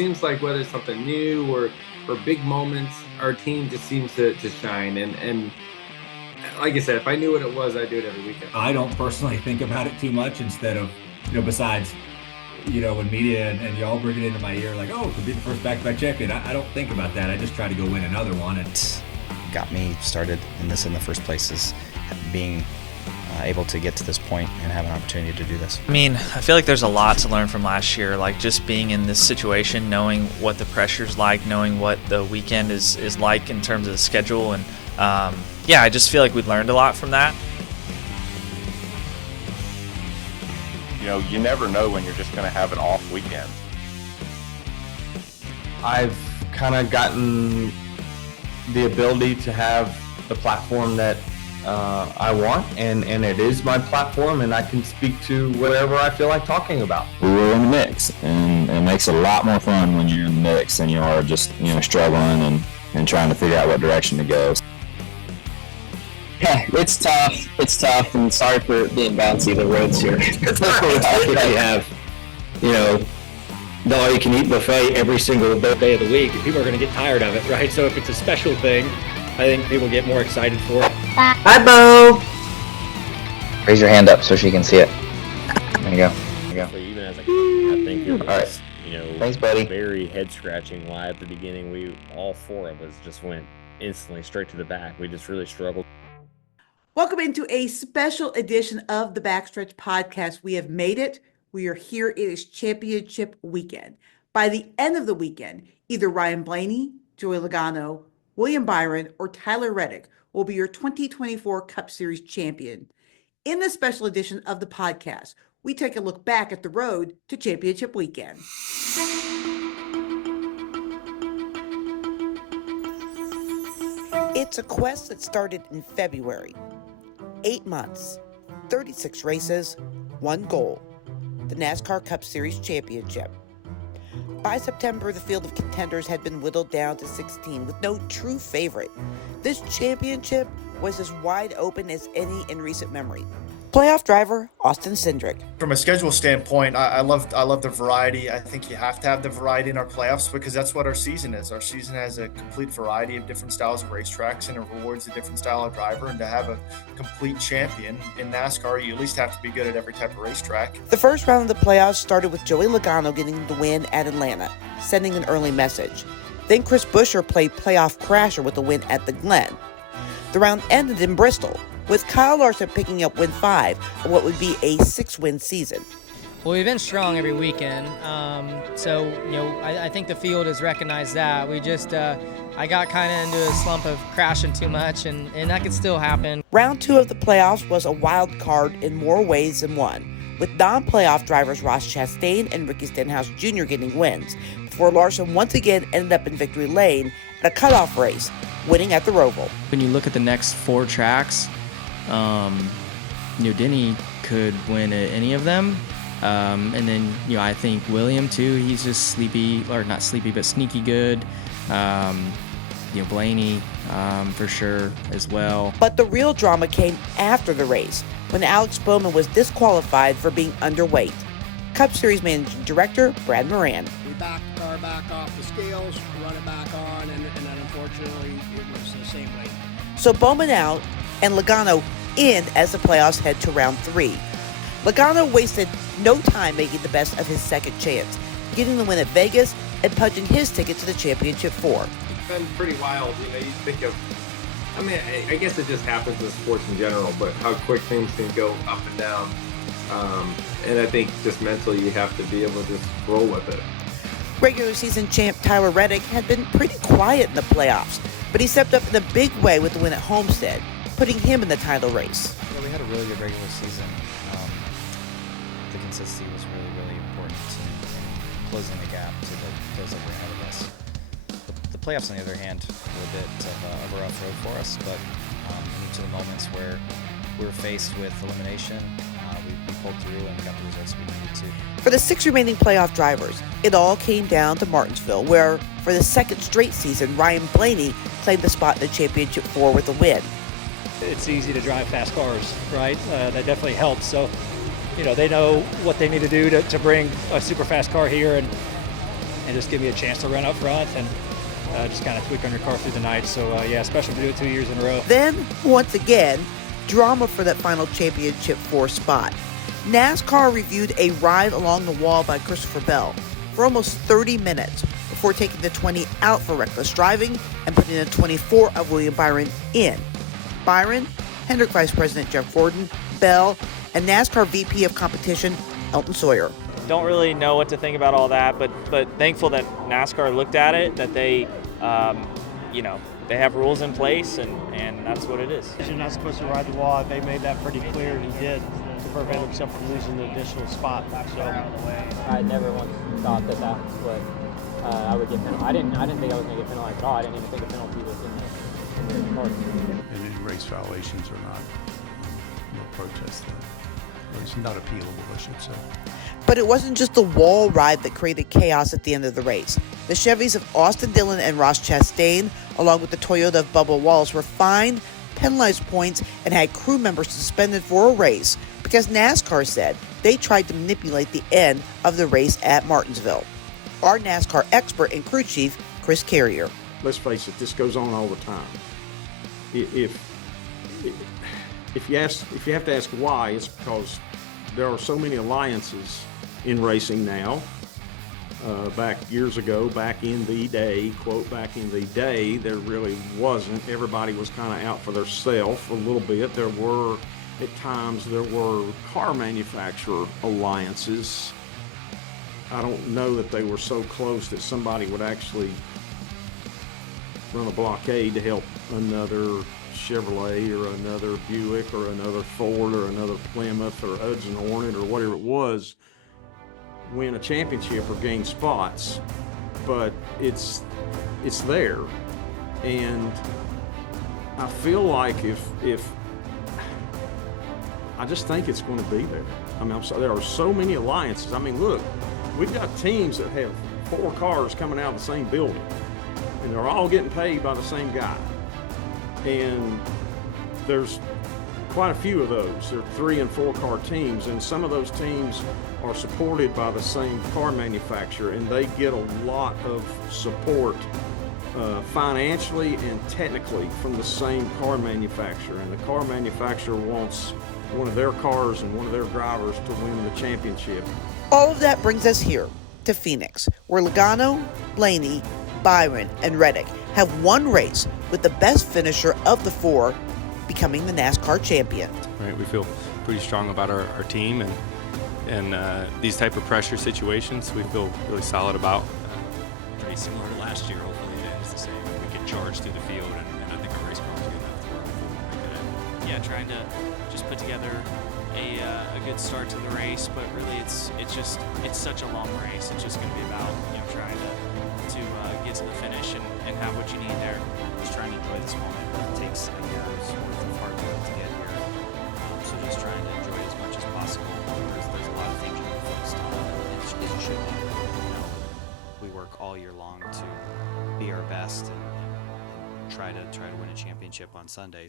seems like whether it's something new or big moments, our team just seems to shine. And like I said, if I knew what it was, I'd do it every weekend. I don't personally think about it too much instead of, besides, when media and y'all bring it into my ear, like, oh, could be the first back-to-back champion. I don't think about that. I just try to go win another one. It got me started in this in the first place, is being able to get to this point and have an opportunity to do this. I mean, I feel like there's a lot to learn from last year, like just being in this situation, knowing what the pressure's like, knowing what the weekend is like in terms of the schedule. And I just feel like we learned a lot from that. You never know when you're just going to have an off weekend. I've kind of gotten the ability to have the platform that I want, and it is my platform, and I can speak to whatever I feel like talking about. We were in the mix, and it makes it a lot more fun when you're in the mix than you are just struggling and trying to figure out what direction to go. Yeah, it's tough, and sorry for being bouncy the roads here. I have, the all-you-can-eat buffet every single day of the week. People are going to get tired of it, right? So if it's a special thing, I think people get more excited for it. Hi, Bo. Raise your hand up so she can see it. There you go. So even as I think it was, Thanks, buddy. Very head-scratching why at the beginning all four of us just went instantly straight to the back. We just really struggled. Welcome into a special edition of the Backstretch Podcast. We have made it. We are here. It is championship weekend. By the end of the weekend, either Ryan Blaney, Joey Logano, William Byron, or Tyler Reddick will be your 2024 Cup Series champion. In this special edition of the podcast, we take a look back at the road to championship weekend. It's a quest that started in February. 8 months, 36 races, one goal, the NASCAR Cup Series Championship. By September, the field of contenders had been whittled down to 16 with no true favorite. This championship was as wide open as any in recent memory. Playoff driver Austin Cindric. From a schedule standpoint, I love the variety. I think you have to have the variety in our playoffs because that's what our season is. Our season has a complete variety of different styles of racetracks, and it rewards a different style of driver. And to have a complete champion in NASCAR, you at least have to be good at every type of racetrack. The first round of the playoffs started with Joey Logano getting the win at Atlanta, sending an early message. Then Chris Buescher played playoff crasher with the win at the Glen. The round ended in Bristol, with Kyle Larson picking up win 5 of what would be a 6-win season. Well, we've been strong every weekend, I think the field has recognized that. We just, I got kind of into a slump of crashing too much, and that could still happen. Round 2 of the playoffs was a wild card in more ways than one, with non-playoff drivers Ross Chastain and Ricky Stenhouse Jr. getting wins, before Larson once again ended up in victory lane at a cutoff race, winning at the Roval. When you look at the next 4 tracks, Denny could win at any of them. And then, I think William too, he's just sleepy, or not sleepy, but sneaky good. Blaney, for sure as well. But the real drama came after the race, when Alex Bowman was disqualified for being underweight. Cup Series Managing Director Brad Moran. We backed the car back off the scales, run it back on, and then unfortunately it was the same weight. So Bowman out, and Logano in as the playoffs head to round 3. Logano wasted no time making the best of his second chance, getting the win at Vegas and punching his ticket to the championship 4. It's been pretty wild. You think of, I guess it just happens in sports in general, but how quick things can go up and down. And I think just mentally you have to be able to just roll with it. Regular season champ Tyler Reddick had been pretty quiet in the playoffs, but he stepped up in a big way with the win at Homestead, putting him in the title race. We had a really good regular season. The consistency was really, really important in closing the gap to those that were ahead of us. The playoffs, on the other hand, were a bit of a rough road for us, but in each of the moments where we were faced with elimination, we pulled through and got the results we needed to. For the 6 remaining playoff drivers, it all came down to Martinsville, where, for the second straight season, Ryan Blaney claimed the spot in the championship 4 with a win. It's easy to drive fast cars, right? That definitely helps. So, they know what they need to do to bring a super fast car here, and just give me a chance to run up front and just kind of tweak on your car through the night. So yeah, especially to do it 2 years in a row. Then, once again, drama for that final championship 4 spot. NASCAR reviewed a ride along the wall by Christopher Bell for almost 30 minutes before taking the 20 out for reckless driving and putting the 24 of William Byron in. Byron, Hendrick Vice President Jeff Gordon, Bell, and NASCAR VP of Competition Elton Sawyer. Don't really know what to think about all that, but thankful that NASCAR looked at it, that they, they have rules in place, and that's what it is. You're not supposed to ride the wall. They made that pretty clear, and he did, to prevent himself from losing the additional spot. So I never once thought that that's what I would get penalized. I didn't think I was going to get penalized at all. I didn't even think a penalty was in the card. And any race violations are not protested. It's not appealable, I should say. But it wasn't just the wall ride that created chaos at the end of the race. The Chevys of Austin Dillon and Ross Chastain, along with the Toyota of Bubba Wallace, were fined, penalized points, and had crew members suspended for a race because NASCAR said they tried to manipulate the end of the race at Martinsville. Our NASCAR expert and crew chief, Chris Carrier. Let's face it, this goes on all the time. If you have to ask why, it's because there are so many alliances in racing now. Back years ago, back in the day, quote, back in the day, there really wasn't. Everybody was kind of out for themselves a little bit. At times, there were car manufacturer alliances. I don't know that they were so close that somebody would actually run a blockade to help another Chevrolet or another Buick or another Ford or another Plymouth or Hudson Hornet or whatever it was win a championship or gain spots, but it's there. And I feel like if I just think it's going to be there. I mean, there are so many alliances. I mean, look, we've got teams that have 4 cars coming out of the same building, and they're all getting paid by the same guy. And there's quite a few of those. There are 3 and 4 car teams, and some of those teams are supported by the same car manufacturer, and they get a lot of support financially and technically from the same car manufacturer. And the car manufacturer wants one of their cars and one of their drivers to win the championship. All of that brings us here to Phoenix, where Logano, Blaney, Byron, and Reddick have one race with the best finisher of the 4 becoming the NASCAR champion. Right, we feel pretty strong about our team, and these type of pressure situations we feel really solid about. Pretty similar to last year. Hopefully it ends the same. We can charge through the field, and I think our race car is good enough to work. Yeah, trying to just put together a good start to the race, but really it's such a long race. It's just going to be about trying to get to the finish and have what you need there. Just trying to enjoy this moment. It takes a year's worth of hard work to get here, so just trying to enjoy it as much as possible. There's a lot of things you're focused on, and it should be. We work all year long to be our best and try to win a championship on Sundays.